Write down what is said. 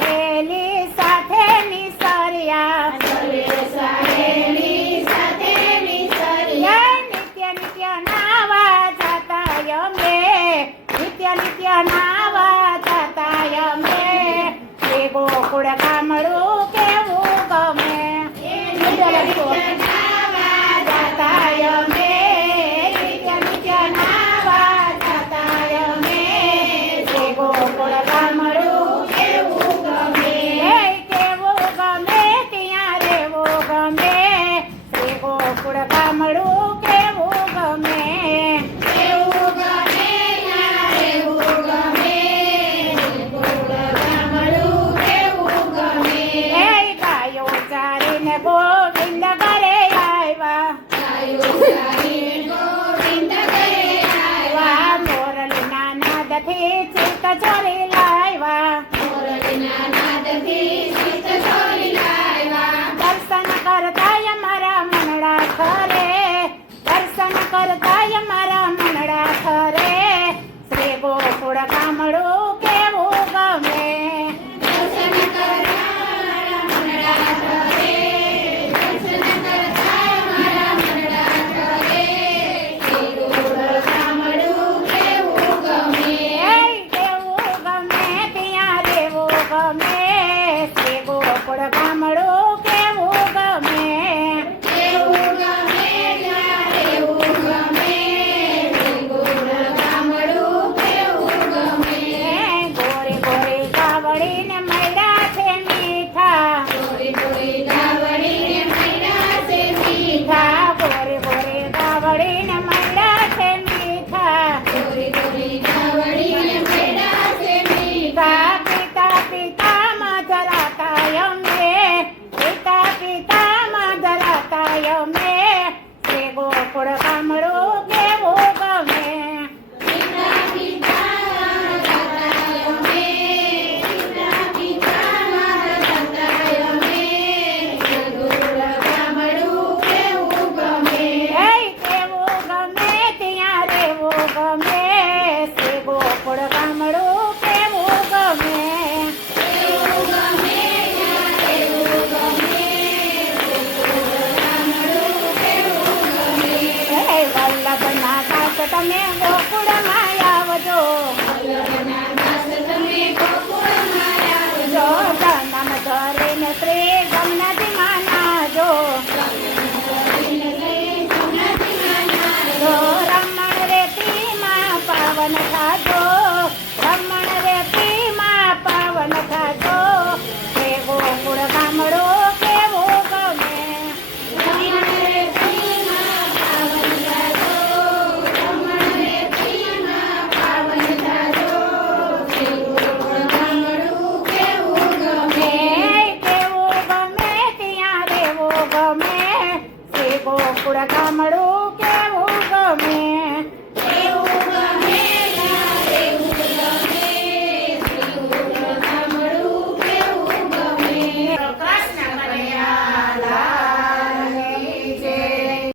સહેલી સાથે નિસર્યા નિત્ય નિત્ય નાવા જતા અમે નિત્ય નિત્ય નાવા જતા અમે એ ગોકુળ ગામડું કેવું ગમે જતા અમે નિત્ય નિત્ય નાવા જતા અમે એ ગોકુળ ગામડું કેવું ગમે કેવું ગમે ત્યાં રેવું ગમે એ ગોકુળ ગામડું કેવું ગમે કેવું ગમે ત્યાં રેવું ગમે ગોકુળ ગામડું કેવું ગમે ગાયો ચારીને ગોવિંદ ઘરે આવ્યા મોરલીના નાદથી ચિત્ત ચોરી લાવ્યા દર્શન કરતા અમારા મનડા ખરે દર્શન કરતા અમારા મનડા ખરે શ્રી ગોકુળ ગામડું કેવું ગમે દર્શન કરતા મનડા ખરે દર્શન કરતા અમારા મનડા ખરે શ્રી ગોકુળ ગામડું કેવું ગમે કેવું ગમે ત્યાં રેવું ગમે શ્રી ગોકુળ ગામડું કેવું ગમે કેવું ગમે ત્યાં રેવું ગમે શ્રી ગોકુળ ગામડું કેવું ગમે ગોરી ગોરી ગાવડીને મળ્યા છે મીઠા ગોરી ગોરી ગાવડીને મળ્યા છે મીઠા ગોરી ગોરી ગાવડીને મળ્યા છે મીઠા ગોરી ગોરી ગાવડીને મળ્યા છે મીઠા પિતા પિતા મધરાતા અમે પિતા પિતા મધરાતા અમે શ્રી ગોકુળ ગામડું